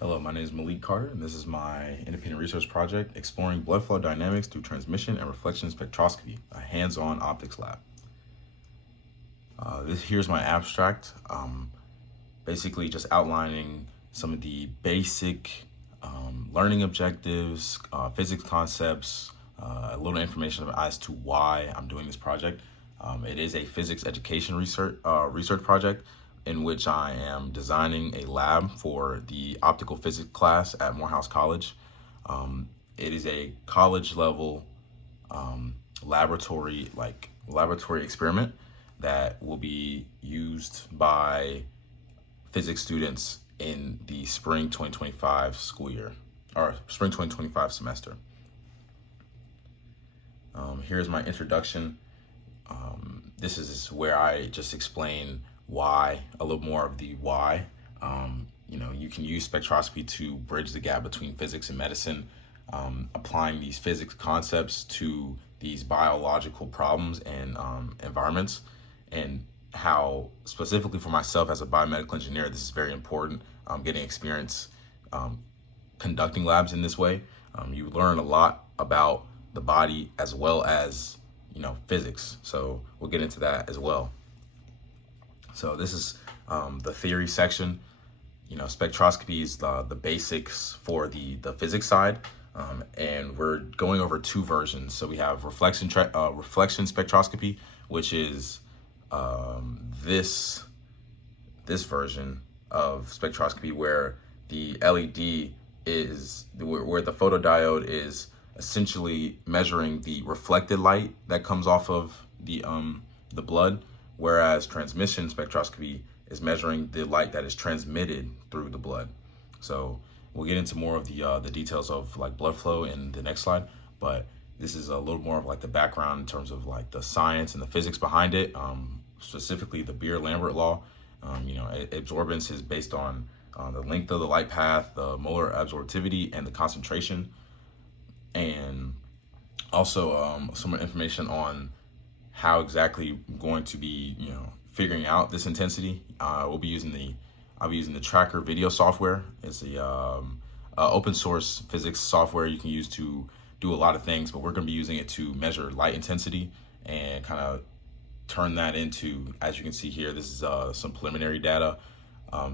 Hello, my name is Malik Carter, and this is my independent research project exploring blood flow dynamics through transmission and reflection spectroscopy, a hands-on optics lab. Here's my abstract, basically just outlining some of the basic learning objectives, physics concepts, a little information as to why I'm doing this project. It is a physics education research project in which I am designing a lab for the optical physics class at Morehouse College. It is a college level laboratory experiment that will be used by physics students in the spring 2025 school year or spring 2025 semester. Here's my introduction. This is where I just explain why, a little more of the why. You can use spectroscopy to bridge the gap between physics and medicine, applying these physics concepts to these biological problems and environments, and how specifically for myself as a biomedical engineer, this is very important. Getting experience conducting labs in this way, you learn a lot about the body as well as physics. So we'll get into that as well. So this is the theory section. Spectroscopy is the basics for the physics side, and we're going over two versions. So we have reflection spectroscopy, which is this version of spectroscopy where the LED is where the photodiode is essentially measuring the reflected light that comes off of the blood, whereas transmission spectroscopy is measuring the light that is transmitted through the blood. So we'll get into more of the details of like blood flow in the next slide, but this is a little more of like the background in terms of like the science and the physics behind it, specifically the Beer-Lambert law. Absorbance is based on the length of the light path, the molar absorptivity, and the concentration, and also some information on how exactly I'm going to be, figuring out this intensity. I'll be using the Tracker video software. It's a open source physics software you can use to do a lot of things, but we're going to be using it to measure light intensity and kind of turn that into, as you can see here, this is some preliminary data.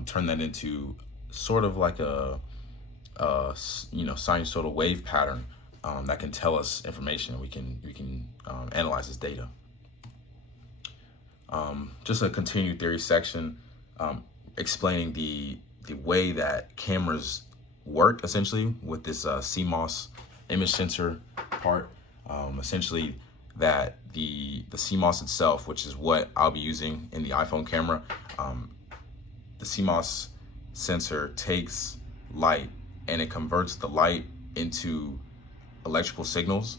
Turn that into sort of like a sinusoidal wave pattern that can tell us information. We can analyze this data. Just a continued theory section, explaining the way that cameras work essentially with this CMOS image sensor part. Essentially that the CMOS itself, which is what I'll be using in the iPhone camera, the CMOS sensor takes light and it converts the light into electrical signals,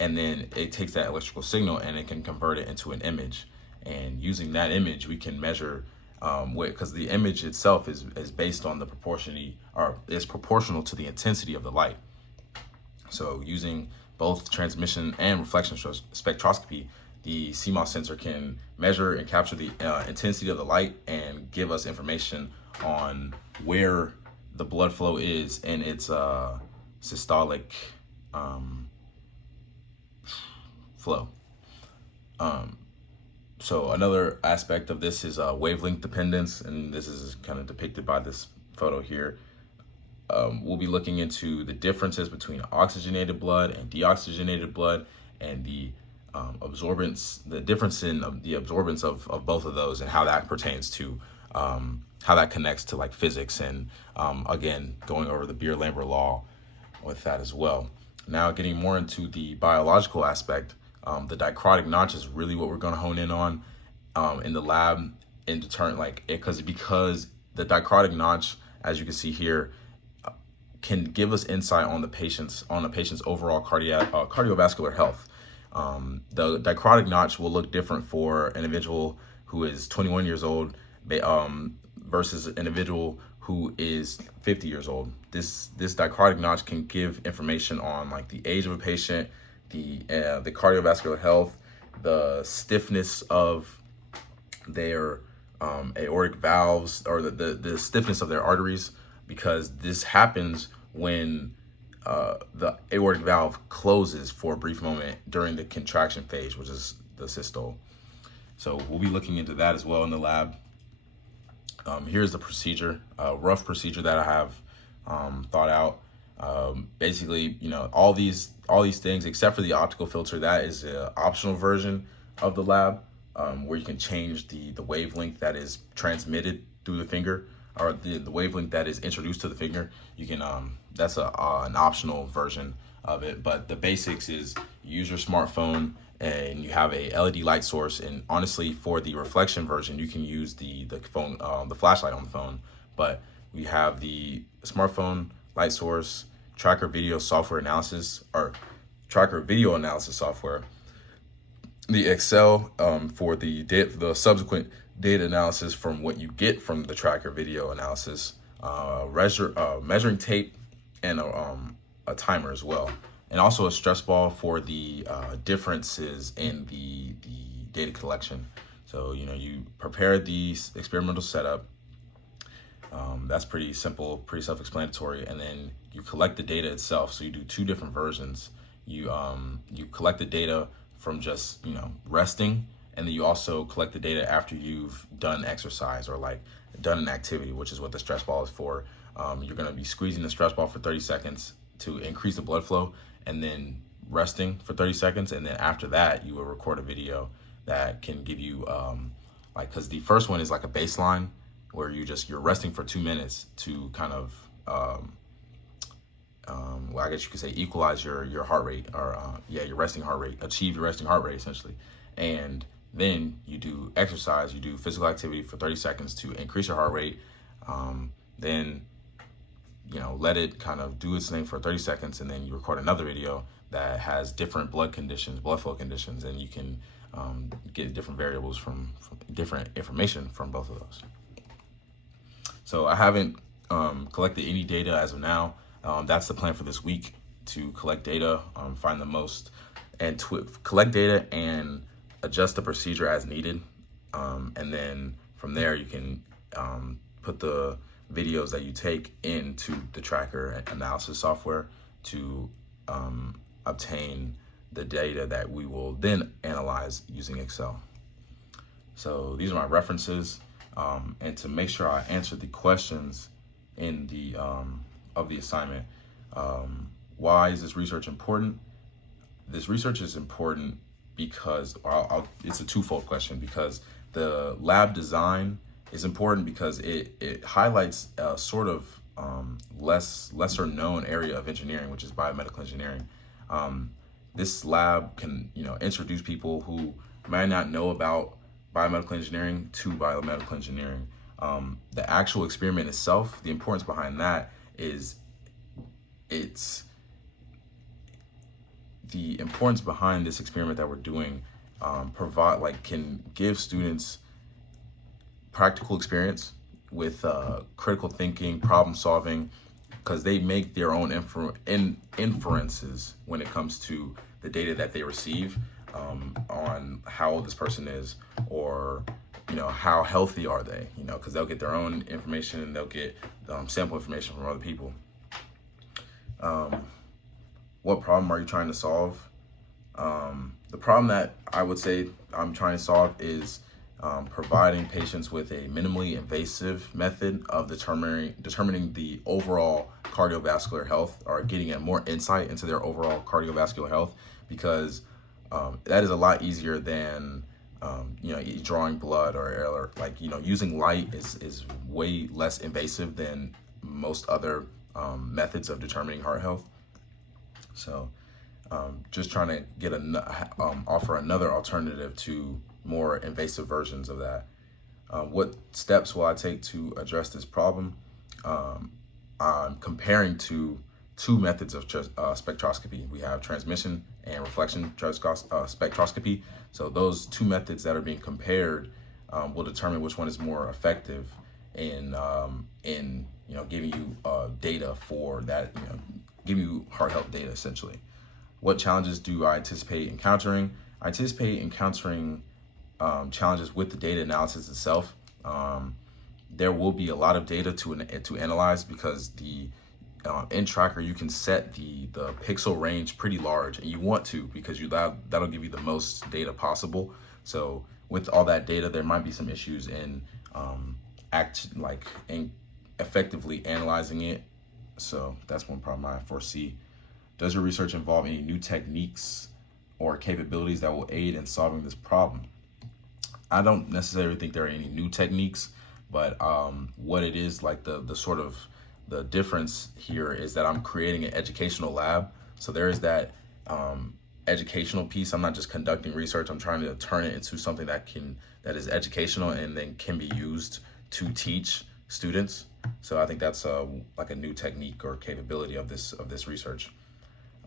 and then it takes that electrical signal and it can convert it into an image. And using that image, we can measure because the image itself is based on the is proportional to the intensity of the light. So using both transmission and reflection spectroscopy, the CMOS sensor can measure and capture the intensity of the light and give us information on where the blood flow is in its systolic flow. So another aspect of this is wavelength dependence, and this is kind of depicted by this photo here. We'll be looking into the differences between oxygenated blood and deoxygenated blood, and the difference in the absorbance of both of those, and how that pertains to how that connects to like physics, and again going over the Beer-Lambert law with that as well. Now getting more into the biological aspect, the dichrotic notch is really what we're going to hone in on in the lab, and determine because the dichrotic notch, as you can see here, can give us insight on the patient's overall cardiovascular health. The dichrotic notch will look different for an individual who is 21 years old versus an individual who is 50 years old. This dichrotic notch can give information on like the age of a patient, the cardiovascular health, the stiffness of their aortic valves, or the stiffness of their arteries, because this happens when the aortic valve closes for a brief moment during the contraction phase, which is the systole. So we'll be looking into that as well in the lab. Here's the procedure, a rough procedure that I have thought out. Basically, all these things except for the optical filter, that is an optional version of the lab, where you can change the wavelength that is transmitted through the finger, or the wavelength that is introduced to the finger. You can that's an optional version of it, but the basics is you use your smartphone and you have a LED light source. And honestly, for the reflection version, you can use the phone, the flashlight on the phone. But we have the smartphone light source, tracker video software analysis, or tracker video analysis software, the Excel for the subsequent data analysis from what you get from the tracker video analysis, measuring tape, and a timer as well, and also a stress ball for the differences in the data collection. So you prepare the experimental setup. That's pretty simple, pretty self-explanatory, and then you collect the data itself. So you do two different versions. You collect the data from just resting, and then you also collect the data after you've done exercise or like done an activity, which is what the stress ball is for. You're going to be squeezing the stress ball for 30 seconds to increase the blood flow, and then resting for 30 seconds. And then after that, you will record a video that can give you, because the first one is like a baseline where you're resting for 2 minutes to kind of, well, I guess you could say equalize your heart rate, or your resting heart rate, achieve your resting heart rate essentially. And then you do exercise, you do physical activity for 30 seconds to increase your heart rate. Then let it kind of do its thing for 30 seconds, and then you record another video that has different blood flow conditions, and you can get different variables from different information from both of those. So I haven't collected any data as of now. That's the plan for this week, to collect data, find the most, and collect data and adjust the procedure as needed. And then from there, you can put the videos that you take into the tracker analysis software to obtain the data that we will then analyze using Excel. So these are my references, and to make sure I answer the questions in the of the assignment. Why is this research important? This research is important because it's a twofold question, because the lab design is important because it highlights a sort of lesser known area of engineering, which is biomedical engineering. This lab can introduce people who might not know about biomedical engineering to biomedical engineering. The actual experiment itself, the importance behind that is the importance behind this experiment that we're doing can give students practical experience with critical thinking, problem solving, because they make their own inferences when it comes to the data that they receive on how old this person is, or how healthy are they, because they'll get their own information, and they'll get sample information from other people. What problem are you trying to solve? The problem that I would say I'm trying to solve is providing patients with a minimally invasive method of determining the overall cardiovascular health, or getting a more insight into their overall cardiovascular health, because that is a lot easier than drawing blood, or using light is way less invasive than most other methods of determining heart health. So just trying to get offer another alternative to more invasive versions of that. What steps will I take to address this problem? I'm comparing to two methods of spectroscopy. We have transmission and reflection spectroscopy. So those two methods that are being compared will determine which one is more effective in giving you data for that, give you heart health data essentially. What challenges do I anticipate encountering? I anticipate encountering challenges with the data analysis itself. there will be a lot of data to analyze, because the in tracker you can set the pixel range pretty large, and you want to, because that'll give you the most data possible. So with all that data, there might be some issues in in effectively analyzing it. So that's one problem I foresee. Does your research involve any new techniques or capabilities that will aid in solving this problem? I don't necessarily think there are any new techniques, but what it is, like the sort of the difference here is that I'm creating an educational lab. So there is that educational piece. I'm not just conducting research. I'm trying to turn it into something that is educational and then can be used to teach students. So I think that's like a new technique or capability of this research.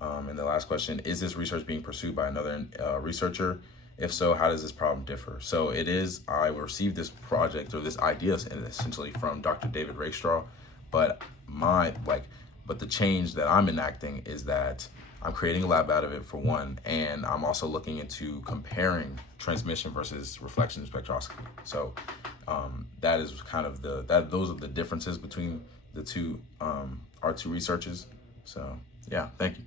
And the last question, is this research being pursued by another researcher? If so, how does this problem differ? So it is, I received this project or this idea essentially from Dr. David Rakestraw, but the change that I'm enacting is that I'm creating a lab out of it, for one, and I'm also looking into comparing transmission versus reflection spectroscopy. So that is kind of those are the differences between the two, our two researches. So yeah, thank you.